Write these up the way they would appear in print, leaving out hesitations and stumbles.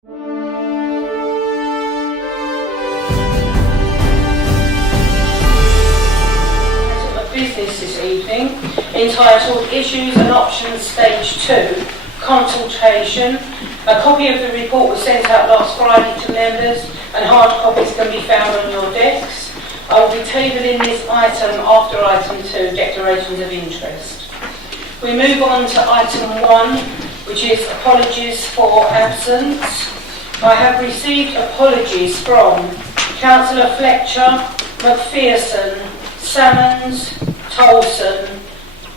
Business this evening, entitled Issues and Options Stage 2, Consultation. A copy of the report was sent out last Friday to members and hard copies can be found on your desks. I will be tabling this item after item 2, Declarations of Interest. We move on to item 1, which is Apologies for Absence. I have received apologies from Councillor Fletcher, McPherson, Salmons, Tolson,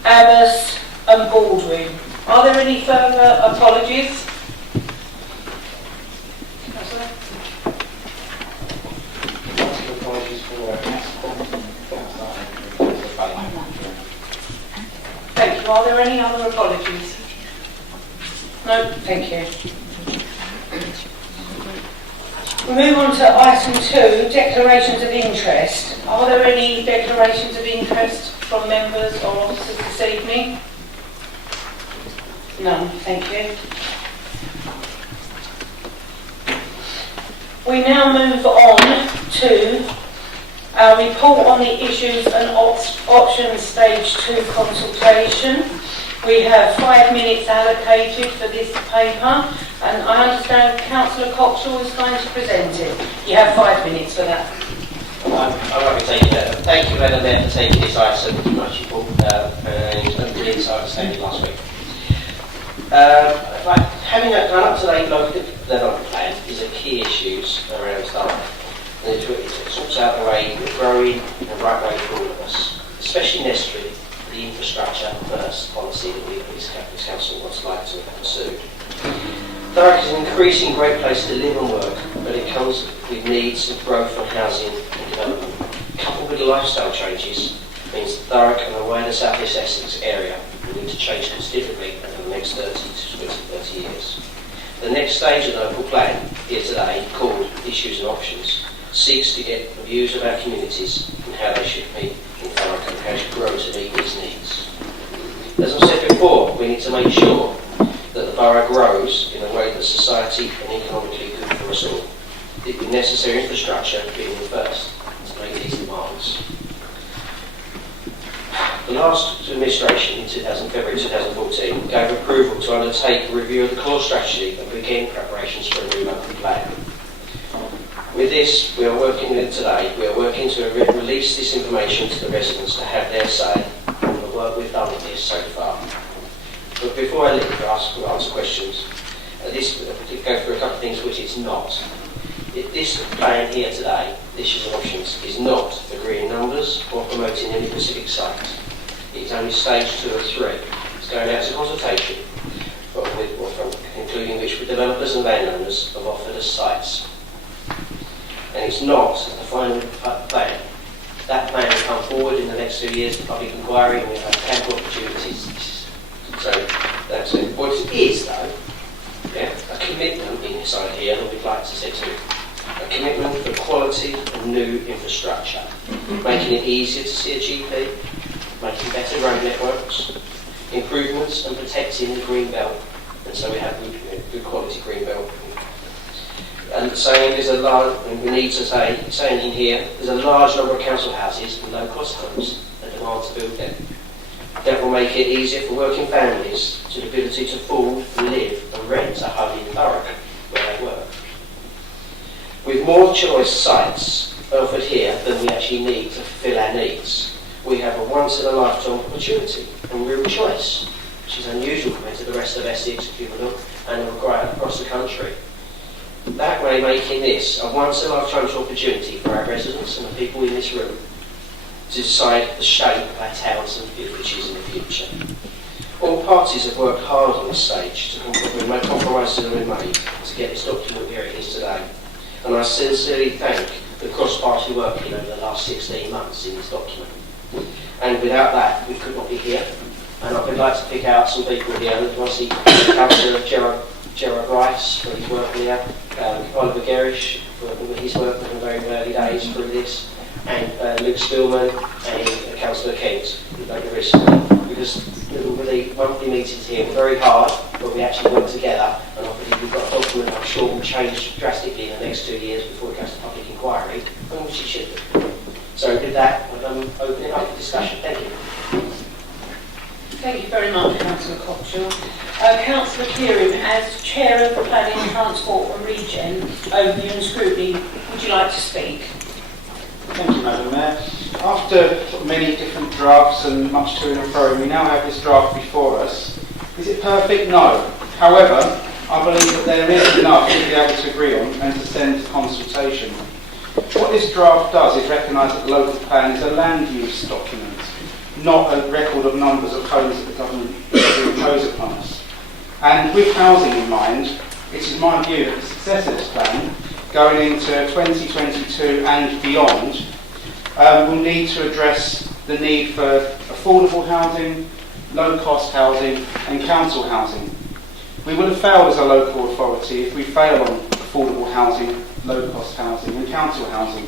Abbas and Baldwin. Are there any further apologies? Thank you. Are there any other apologies? No, thank you. We move on to item 2, Declarations of Interest. Are there any declarations of interest from members or officers this evening? None, thank you. We now move on to our report on the Issues and Options Stage 2 consultation. We have 5 minutes allocated for this paper, and I understand Councillor Coxall is going to present it. You have 5 minutes for that. I won't be taking that. Thank you, Madam Mayor, for taking this item. Much important, and the insight stated last week. Having an up-to-date local plan is a key issue around Thurrock, and it sorts out the way we're growing in the right way for all of us, especially necessary the infrastructure first policy that we, this council, would like to have pursued. Thurrock is an increasing great place to live and work, but it comes with needs of growth and housing and development. Coupled with lifestyle changes means Thurrock and the wider South East Essex area will need to change considerably over the next 30 to 30 years. The next stage of the local plan, here today, called Issues and Options, seeks to get the views of our communities and how they should be in Thurrock and how it should grow to meet these needs. As I've said before, we need to make sure that the borough grows in a way that's society and economically good for us all. The necessary infrastructure being the first to make these demands. The last administration in February 2014 gave approval to undertake a review of the core strategy and begin preparations for a new local plan. With this, we are working to release this information to the residents to have their say on the work we've done on this so far. But before I answer questions, go through a couple of things which it's not. This plan here today, Issues and Options, is not agreeing numbers or promoting any specific site. It's only stage 2 or 3. It's going out to consultation, including which developers and landowners have offered us sites. And it's not the final plan. That plan will come forward in the next 2 years to public inquiry, and we'll have ample opportunities. So that's it. What it is, though, a commitment inside here that we'd like to see to. A commitment for quality and new infrastructure, making it easier to see a GP, making better road networks, improvements and protecting the green belt, and so we have good quality green belt. And saying saying in here, there's a large number of council houses and low-cost homes that demand to build them. That will make it easier for working families to the ability to afford, live and rent a home in Thurrock where they work. With more choice sites offered here than we actually need to fulfil our needs, we have a once-in-a-lifetime opportunity and real choice, which is unusual compared to the rest of Essex, if you will look, and across the country. That way, making this a once-in-a-lifetime opportunity for our residents and the people in this room to decide the shape of our towns and villages in the future. All parties have worked hard on this stage to make compromises have been made to get this document where it is today. And I sincerely thank the cross-party working over the last 16 months in this document. And without that, we could not be here. And I would like to pick out some people here. I see Councillor Gerard Rice for his work here, Oliver Gerish for his work in the very early days through this, and Luke Spillman and Councillor Kent, who take the risk. Because the monthly meetings here were very hard, but we actually worked together, and I believe we've got a document I'm sure will change drastically in the next 2 years before it goes to public inquiry, which it should do. So with that, I'm opening up for discussion. Thank you. Thank you very much, Councillor Cockshall. Councillor Kieran, as Chair of the Planning, Transport and Regen Overview and Scrutiny, would you like to speak? Thank you, Madam Mayor. After many different drafts and much to and fro, we now have this draft before us. Is it perfect? No. However, I believe that there is enough to be able to agree on and to send to consultation. What this draft does is recognise that the local plan is a land use document, not a record of numbers of homes that the government will impose upon us. And with housing in mind, it is my view that the success of this plan, going into 2022 and beyond, will need to address the need for affordable housing, low-cost housing and council housing. We would have failed as a local authority if we fail on affordable housing, low-cost housing and council housing.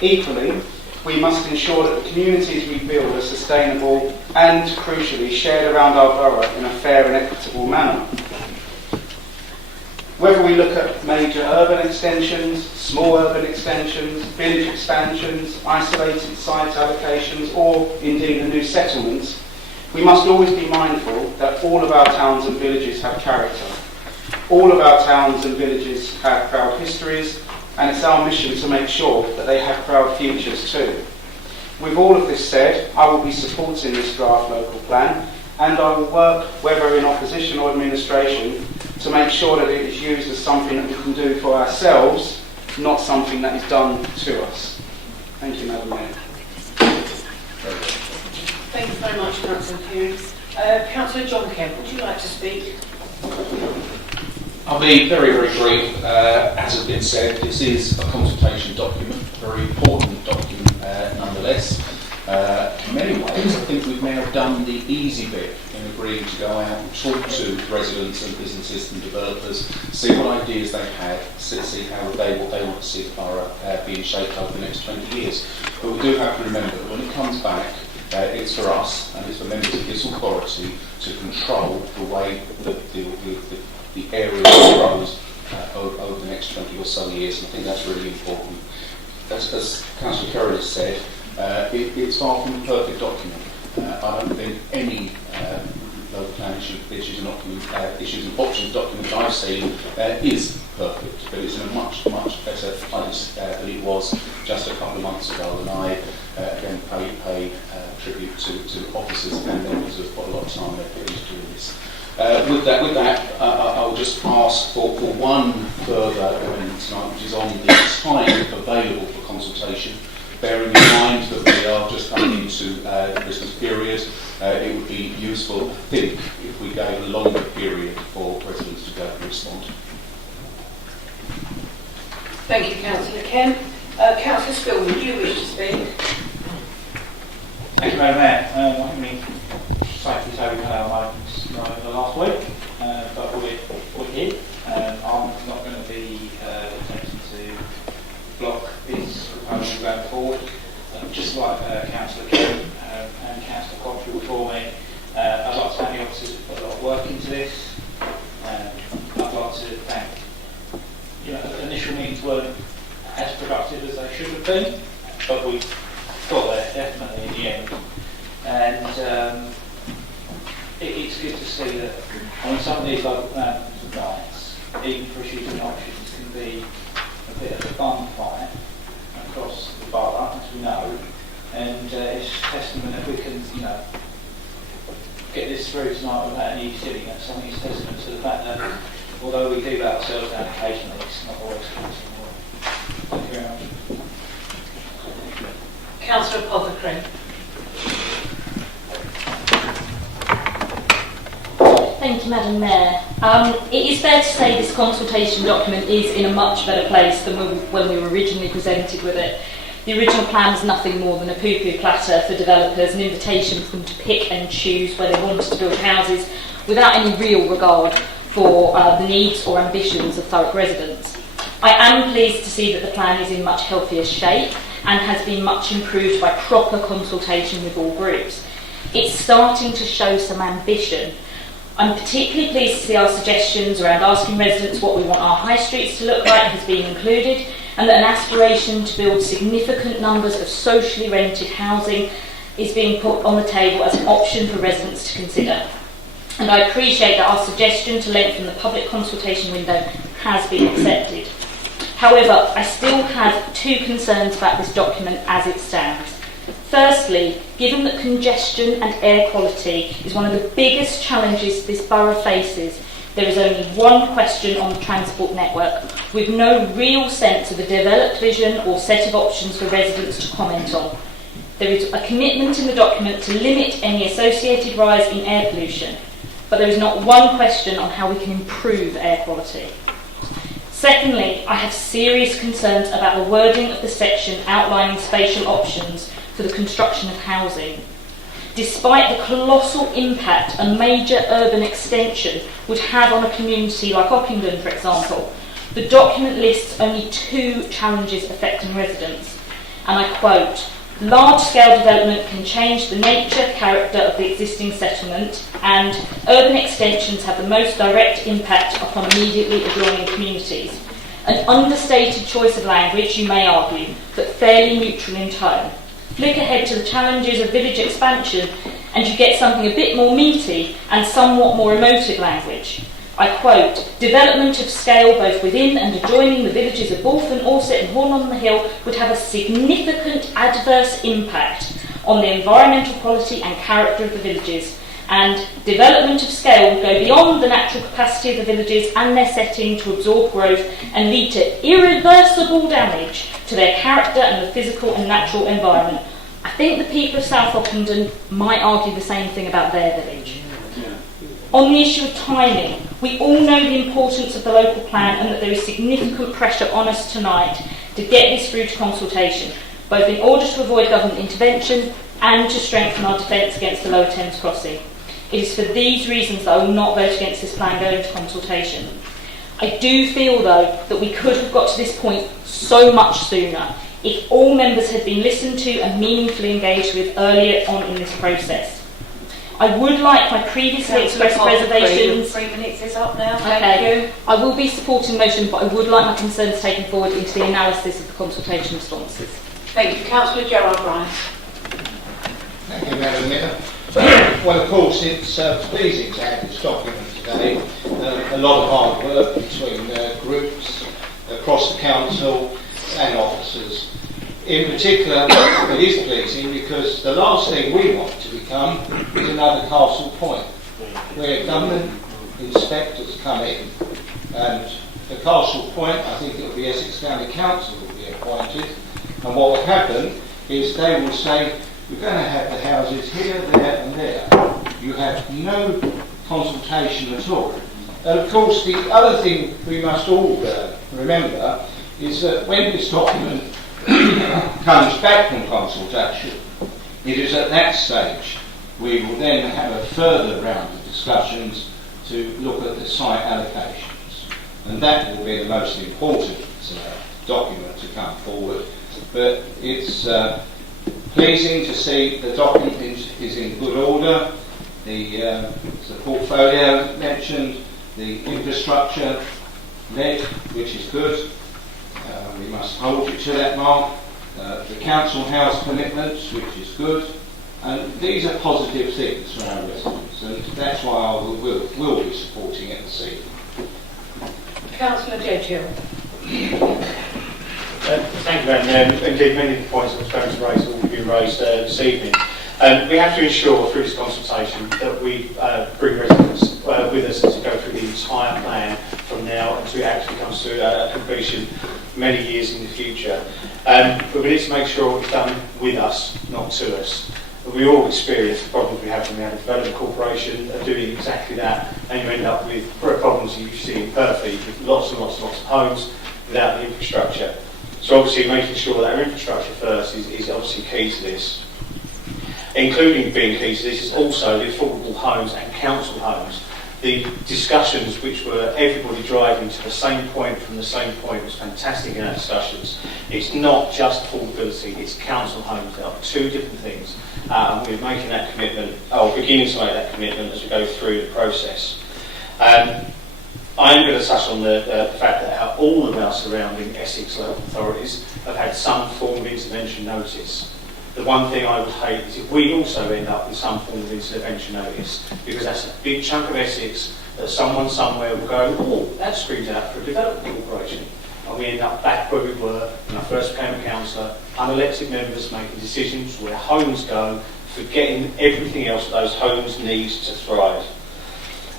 Equally, we must ensure that the communities we build are sustainable and, crucially, shared around our borough in a fair and equitable manner. Whether we look at major urban extensions, small urban extensions, village expansions, isolated site allocations, or indeed a new settlement, we must always be mindful that all of our towns and villages have character. All of our towns and villages have proud histories, and it's our mission to make sure that they have proud futures too. With all of this said, I will be supporting this draft local plan, and I will work, whether in opposition or administration, to make sure that it is used as something that we can do for ourselves, not something that is done to us. Thank you, Madam Mayor. Thank you very much, Councillor Kieran. Councillor John Kemp, would you like to speak? I'll be very, very brief. As has been said, this is a consultation document, a very important document nonetheless. In many ways, I think we've now done the easy bit in agreeing to go out and talk to residents and businesses and developers, see what ideas they have, see how what they want to see the borough being shaped over the next 20 years. But we do have to remember that when it comes back, it's for us and it's for members of this authority to control the way that the area grows over the next 20 or so years, and I think that's really important. As Councillor Curran has said, it's far from a perfect document. I don't think any local plan issues and options document that I've seen is perfect, but it's in a much, much better place than it was just a couple of months ago, and I again pay tribute to officers and members who have put a lot of time and effort into doing this. With that, I'll just ask for one further amendment tonight, which is on the time available for consultation. Bearing in mind that we are just coming into the Christmas period, it would be useful, I think, if we gave a longer period for residents to go and respond. Thank you, Councillor Kemp. Councillor Spill, would you wish to speak? Thank you, Madam Mayor. I think we safely say we've had our moments over the last week, but we're here. I'm not going to be attempting to block this proposal going forward. Just like Councillor Kemp and Councillor Cockshall before me, I'd like to thank the officers who put a lot of work into this. I'd like to thank, the initial meetings weren't as productive as they should have been, but we got there definitely in the end. And it's good to see that some of these local plans and rights, even for issues and options, can be a bit of a fun fight across the borough, as we know, and it's testament if we can, get this through tonight without any silliness. I think it's testament to the fact that although we do let ourselves down occasionally, it's not always causing more. Thank you very much. Councillor Apothecary. Thank you, Madam Mayor. It is fair to say this consultation document is in a much better place than when we were originally presented with it. The original plan was nothing more than a poo-poo platter for developers, an invitation for them to pick and choose where they wanted to build houses without any real regard for the needs or ambitions of Thurrock residents. I am pleased to see that the plan is in much healthier shape and has been much improved by proper consultation with all groups. It's starting to show some ambition, I'm particularly pleased to see our suggestions around asking residents what we want our high streets to look like has been included, and that an aspiration to build significant numbers of socially rented housing is being put on the table as an option for residents to consider. And I appreciate that our suggestion to lengthen the public consultation window has been accepted. However, I still have two concerns about this document as it stands. Firstly, given that congestion and air quality is one of the biggest challenges this borough faces, there is only one question on the transport network, with no real sense of a developed vision or set of options for residents to comment on. There is a commitment in the document to limit any associated rise in air pollution, but there is not one question on how we can improve air quality. Secondly, I have serious concerns about the wording of the section outlining spatial options for the construction of housing. Despite the colossal impact a major urban extension would have on a community like Ockenden, for example, the document lists only two challenges affecting residents. And I quote, "Large-scale development can change the nature, character of the existing settlement, and urban extensions have the most direct impact upon immediately adjoining communities." An understated choice of language, you may argue, but fairly neutral in tone. Flick ahead to the challenges of village expansion and you get something a bit more meaty and somewhat more emotive language. I quote, "Development of scale both within and adjoining the villages of Bolton, Orsett and Horn on the Hill would have a significant adverse impact on the environmental quality and character of the villages, and development of scale would go beyond the natural capacity of the villages and their setting to absorb growth and lead to irreversible damage to their character and the physical and natural environment." I think the people of South Ockenden might argue the same thing about their village. On the issue of timing, we all know the importance of the local plan and that there is significant pressure on us tonight to get this through to consultation, both in order to avoid government intervention and to strengthen our defence against the Lower Thames crossing. It is for these reasons that I will not vote against this plan going to consultation. I do feel, though, that we could have got to this point so much sooner if all members had been listened to and meaningfully engaged with earlier on in this process. I would like my previously expressed reservations. 3 minutes is up now. Okay. Thank you. I will be supporting the motion, but I would like my concerns taken forward into the analysis of the consultation responses. Thank you. Councillor Gerard Rice. Thank you, Madam Mayor. Well, of course, it's pleasing to have this document today. A lot of hard work between groups across the council and officers. In particular, it is pleasing because the last thing we want to become is another Castle Point, where government inspectors come in, and the Castle Point, I think it will be Essex County Council will be appointed, and what will happen is they will say, "We're going to have the houses here, there and there." You have no consultation at all. And of course, the other thing we must all remember is that when this document comes back from consultation, it is at that stage we will then have a further round of discussions to look at the site allocations, and that will be the most important document to come forward. But it's pleasing to see the document is in good order. The portfolio mentioned, the infrastructure led, which is good. We must hold you to that mark. The council house commitments, which is good. And these are positive things for our residents, and that's why I will be supporting it this evening. Councillor Jedhill. Thank you, Madam Mayor. Indeed, many of the points I was going to raise will be raised this evening. We have to ensure through this consultation that we bring residents with us as we go through the entire plan from now until it actually comes to a completion many years in the future. But we need to make sure it's done with us, not to us. We all experience the problems we have from the Development Corporation doing exactly that, and you end up with problems you see in Purfleet with lots and lots and lots of homes without the infrastructure. So obviously making sure that our infrastructure first is obviously key to this. Including being key to this is also the affordable homes and council homes. The discussions, which were everybody driving to the same point from the same point, was fantastic in our discussions. It's not just affordability, it's council homes. There are two different things. And we're making that commitment, or beginning to make that commitment as we go through the process. I'm going to touch on the fact that all of our surrounding Essex local authorities have had some form of intervention notice. The one thing I would hate is if we also end up with some form of intervention notice, because that's a big chunk of Essex that someone somewhere will go, oh, that screams out for a development corporation. And we end up back where we were when I first became a councillor, unelected members making decisions where homes go, forgetting everything else that those homes need to thrive.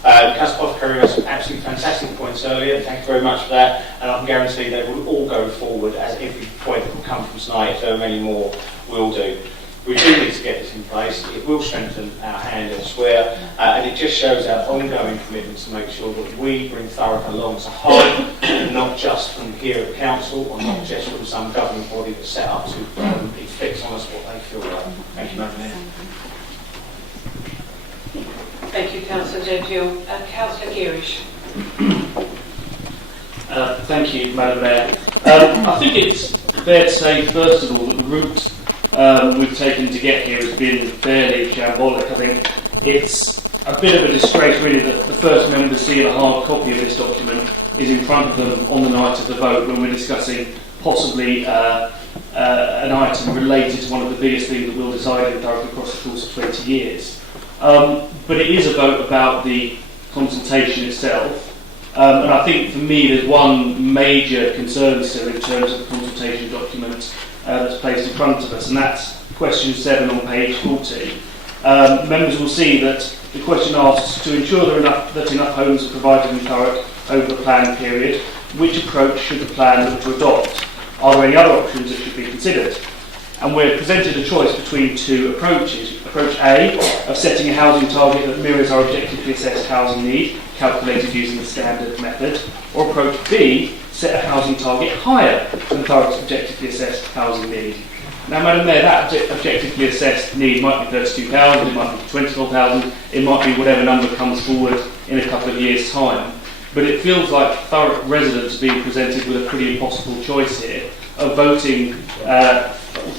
Councillor Potter has some absolutely fantastic points earlier, thank you very much for that, and I can guarantee they will all go forward, as every point that will come from tonight, if there are many more, will do. We do need to get this in place. It will strengthen our hand elsewhere, and it just shows our ongoing commitment to make sure that we bring Thurrock along as a whole, not just from here at the council, or not just from some governing body that's set up to inflict on us what they feel like. Thank you, Madam Mayor. Thank you, Councillor Gentile. Councillor Gearish. Thank you, Madam Mayor. I think it's fair to say, first of all, that the route we've taken to get here has been fairly shambolic. I think it's a bit of a disgrace, really, that the first member seeing a hard copy of this document is in front of them on the night of the vote when we're discussing possibly an item related to one of the biggest things that we'll decide in Thurrock across the course of 20 years. But it is a vote about the consultation itself. And I think for me there's one major concern still in terms of the consultation document that's placed in front of us, and that's question 7 on page 40. Members will see that the question asks to ensure that enough homes are provided in Thurrock over the planned period. Which approach should the plan look to adopt? Are there any other options that should be considered? And we're presented a choice between two approaches. Approach A, of setting a housing target that mirrors our objectively assessed housing need, calculated using the standard method. Or approach B, set a housing target higher than Thurrock's objectively assessed housing need. Now, Madam Mayor, that objectively assessed need might be 32,000, it might be 24,000, it might be whatever number comes forward in a couple of years' time. But it feels like Thurrock residents are being presented with a pretty impossible choice here of voting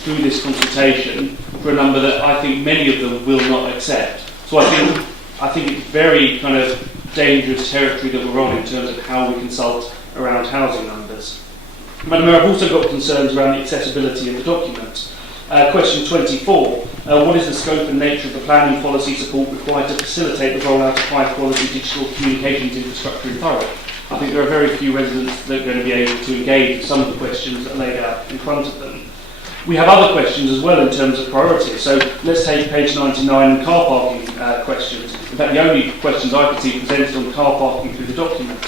through this consultation for a number that I think many of them will not accept. So I think it's very kind of dangerous territory that we're on in terms of how we consult around housing numbers. Madam Mayor, I've also got concerns around the accessibility of the document. Question 24, what is the scope and nature of the planning policy support required to facilitate the rollout of high-quality digital communications infrastructure in Thurrock? I think there are very few residents that are going to be able to engage with some of the questions that are laid out in front of them. We have other questions as well in terms of priority. So let's take page 99, car parking questions. In fact, the only questions I could see presented on car parking through the document.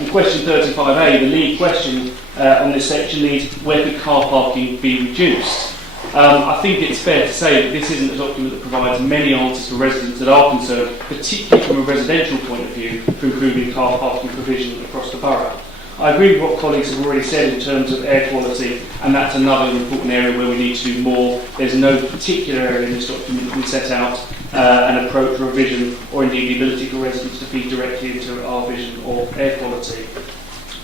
And question 35A, the lead question on this section needs, where could car parking be reduced? I think it's fair to say that this isn't a document that provides many answers for residents that are concerned, particularly from a residential point of view, for improving car parking provision across the borough. I agree with what colleagues have already said in terms of air quality, and that's another important area where we need to do more. There's no particular area in this document that we set out an approach or a vision, or indeed the ability for residents to feed directly into our vision of air quality.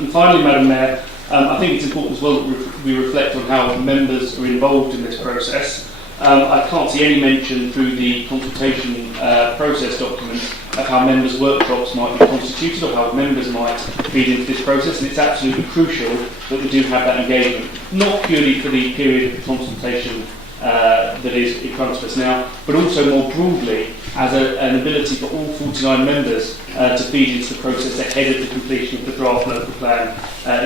And finally, Madam Mayor, I think it's important as well that we reflect on how members are involved in this process. I can't see any mention through the consultation process document of how members' workshops might be constituted or how members might feed into this process, and it's absolutely crucial that we do have that engagement, not purely for the period of consultation that is in front of us now, but also more broadly as an ability for all 49 members to feed into the process ahead of the completion of the draft local plan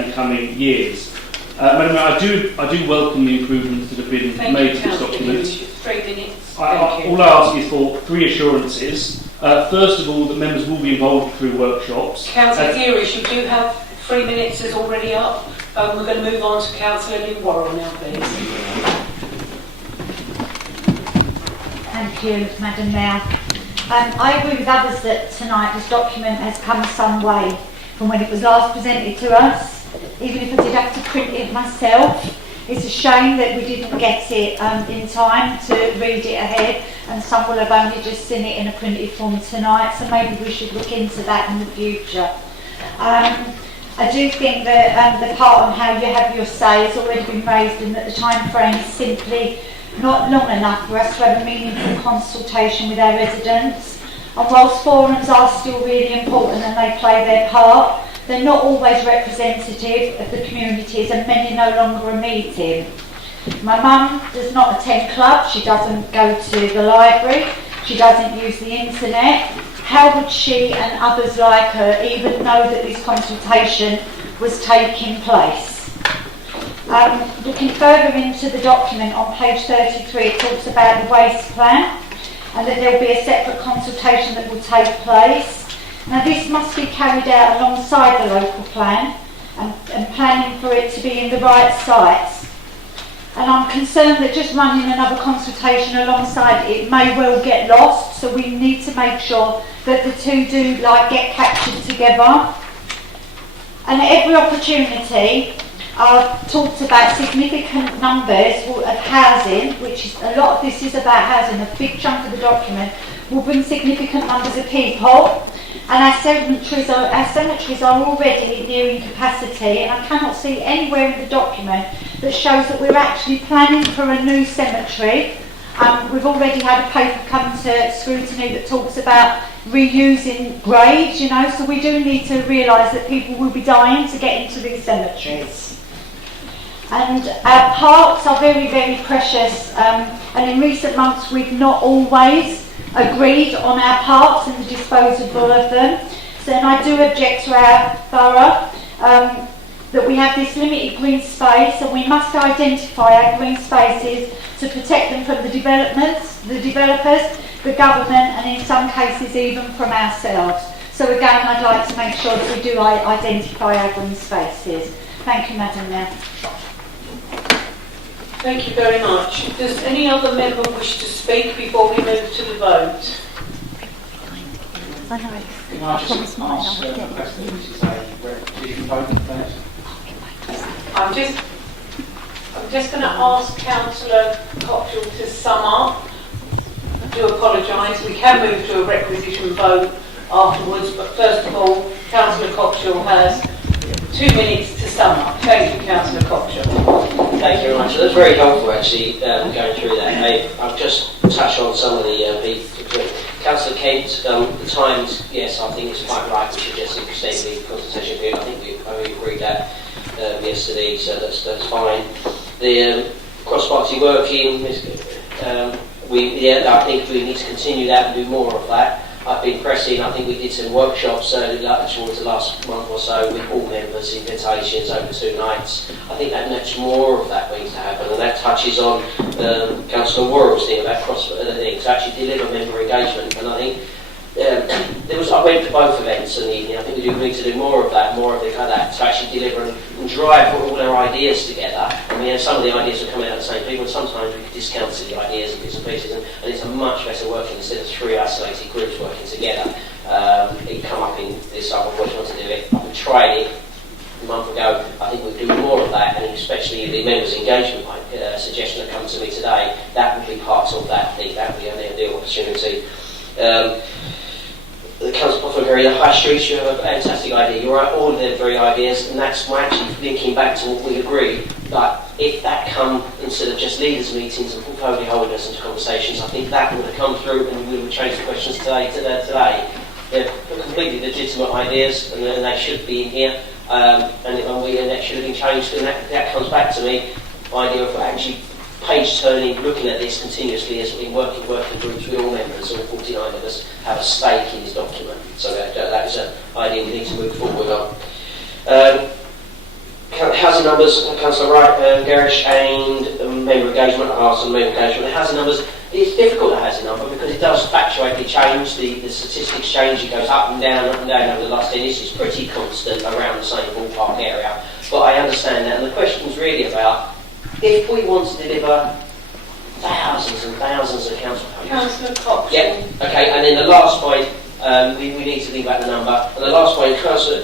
in coming years. Madam Mayor, I do welcome the improvements that have been made to this document. 3 minutes. All I ask is for 3 assurances. First of all, that members will be involved through workshops. Councillor Gearish, you do have 3 minutes is already up. We're going to move on to Councillor Lynn Worrell now, please. Thank you, Madam Mayor. I agree with others that tonight this document has come some way from when it was last presented to us. Even if I did have to print it myself, It's a shame that we didn't get it in time to read it ahead, and some will have only just seen it in a printed form tonight, so maybe we should look into that in the future. I do think that the part on how you have your say has already been raised, and that the time frame is simply not long enough for us to have a meaningful consultation with our residents. And whilst forums are still really important and they play their part, they're not always representative of the communities, and many no longer are meeting. My mum does not attend clubs, she doesn't go to the library, she doesn't use the internet. How would she and others like her even know that this consultation was taking place? Looking further into the document on page 33, it talks about the waste plan, and that there will be a separate consultation that will take place. Now this must be carried out alongside the local plan, and planning for it to be in the right sites. And I'm concerned that just running another consultation alongside it may well get lost, so we need to make sure that the two do get captured together. And at every opportunity, I've talked about significant numbers of housing, which is, a lot of this is about housing, a big chunk of the document will bring significant numbers of people. And our cemeteries are already nearing capacity, and I cannot see anywhere in the document that shows that we're actually planning for a new cemetery. We've already had a paper come to scrutiny that talks about reusing graves, so we do need to realise that people will be dying to get into these cemeteries. And our parks are very, very precious, and in recent months we've not always agreed on our parks and the disposal of them. So, and I do object to our borough that we have this limited green space, and we must identify our green spaces to protect them from the developers, the government, and in some cases even from ourselves. So again, I'd like to make sure that we do identify our green spaces. Thank you, Madam Mayor. Thank you very much. Does any other member wish to speak before we move to the vote? Can I just ask the President, this is a repetition vote, please? I'm just going to ask Councillor Cockshall to sum up. I do apologise. We can move to a requisition vote afterwards, but first of all, Councillor Cockshall has 2 minutes to sum up. Thank you, Councillor Cockshall. Thank you very much. That's very helpful, actually, going through that. I've just touched on some of the people. Councillor Kent, the times, yes, I think it's quite right. We should just extend the consultation period. I think we agreed that yesterday, so that's fine. The cross-party working, I think we need to continue that and do more of that. I've been pressing, I think we did some workshops towards the last month or so with all members, invitations over 2 nights. I think that much more of that needs to happen, and that touches on Councillor Worrell's thing about things, to actually deliver member engagement. And I think I went to both events in the evening. I think we do need to do more of that, to actually deliver and drive all our ideas together. And we have some of the ideas that come out of the same people, and sometimes we discount the ideas and bits and pieces, and it's a much better working instead of 3 isolated groups working together. It come up in this other what you want to do it. We tried it a month ago. I think we'll do more of that, and especially the members' engagement suggestion that comes to me today, that would be part of that. I think that would be an ideal opportunity. The Council often agree, the high streets, you have a fantastic idea. You're right, all of them very ideas, and that's actually linking back to what we agreed. But if that come instead of just leaders' meetings and portfolio holders into conversations, I think that would have come through, and we would change the questions today. They're completely legitimate ideas, and they should be in here, and that should have been changed. And that comes back to me, the idea of actually page turning, looking at this continuously as in working groups with all members, all 49 of us, have a stake in this document. So that is an idea we need to move forward on. Housing numbers, Councillor Wright, Garish, and member engagement. I asked on member engagement. The housing numbers, it's difficult, the housing number, because it does factually change. The statistics change. It goes up and down over the last 10 years. It's pretty constant around the same ballpark area. But I understand that, and the question is really about if we want to deliver thousands and thousands of council pages. Councillor Cox. Yeah, okay, and then the last point, we need to think about the number. And the last point,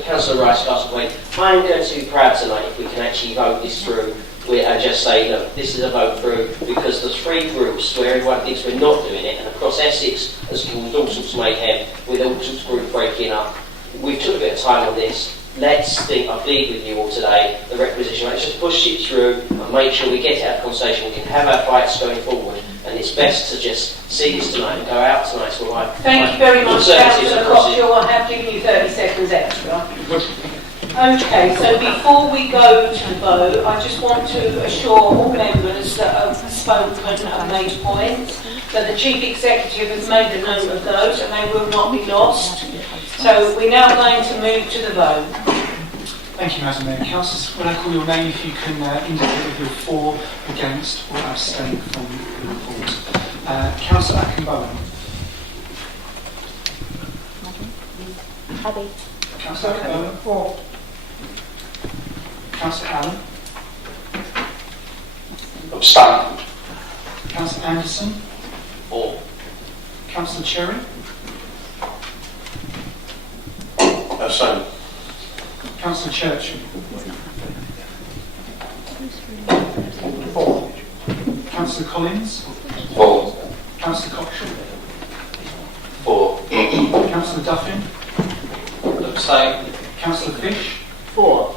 Councillor Rice last point, I'm going to be proud tonight if we can actually vote this through and just say, look, this is a vote through, because the three groups where everyone thinks we're not doing it, and across Essex has caused all sorts of mayhem with all sorts of group breaking up. We've took a bit of time on this. Let's think, I plead with you all today, the requisition, let's just push it through and make sure we get out of conversation, we can have our fights going forward, and it's best to just see this tonight and go out tonight. So thank you very much, Councillor Coxhill. I have given you 30 seconds extra. Okay, so before we go to the vote, I just want to assure all members that have spoken and have made points that the Chief Executive has made a note of those and they will not be lost. So we're now going to move to the vote. Thank you, Madam Mayor. Councillors, when I call your name, if you can indicate if you're for, against or abstain from the report. Councillor Akinbowen. Abby. Councillor Akinbowen. For. Councillor Allen. Abstain. Councillor Anderson. For. Councillor Cherry. Abstain. Councillor Churchill. For. Councillor Collins. For. Councillor Coxhill. For. Councillor Duffin. Abstain. Councillor Fish. For.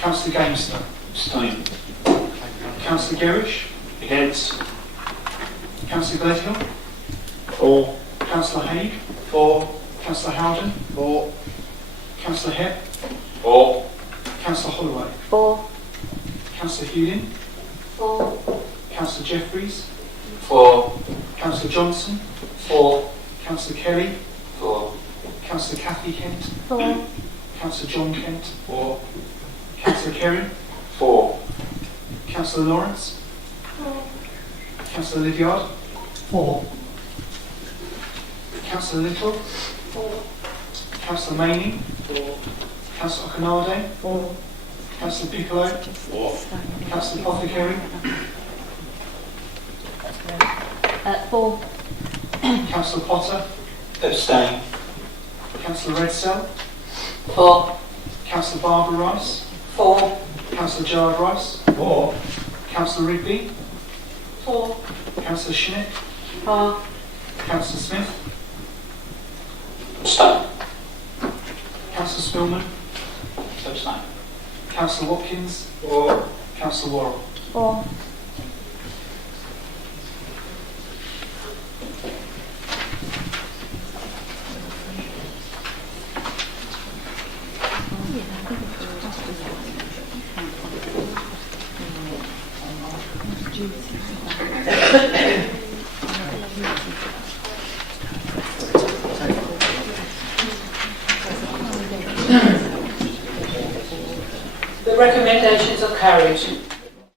Councillor Gamester. Abstain. Councillor Gerrish. Against. Councillor Gledhill. For. Councillor Haig. For. Councillor Howden. For. Councillor Hepp. For. Councillor Holloway. For. Councillor Hewlin. For. Councillor Jeffries. For. Councillor Johnson. For. Councillor Kelly. For. Councillor Cathy Kent. For. Councillor John Kent. For. Councillor Kerry. For. Councillor Lawrence. Councillor Livyard. For. Councillor Little. Councillor Maney. Councillor Okanade. Councillor Piccolo. Councillor Apothecary. For. Councillor Potter. Abstain. Councillor Redsell. For. Councillor Barbara Rice. For. Councillor Gerard Rice. For. Councillor Rigby. For. Councillor Schnitt. For. Councillor Smith. Abstain. Councillor Spillman. Abstain. Councillor Watkins. For. Councillor Worrell. For. The recommendations are carried.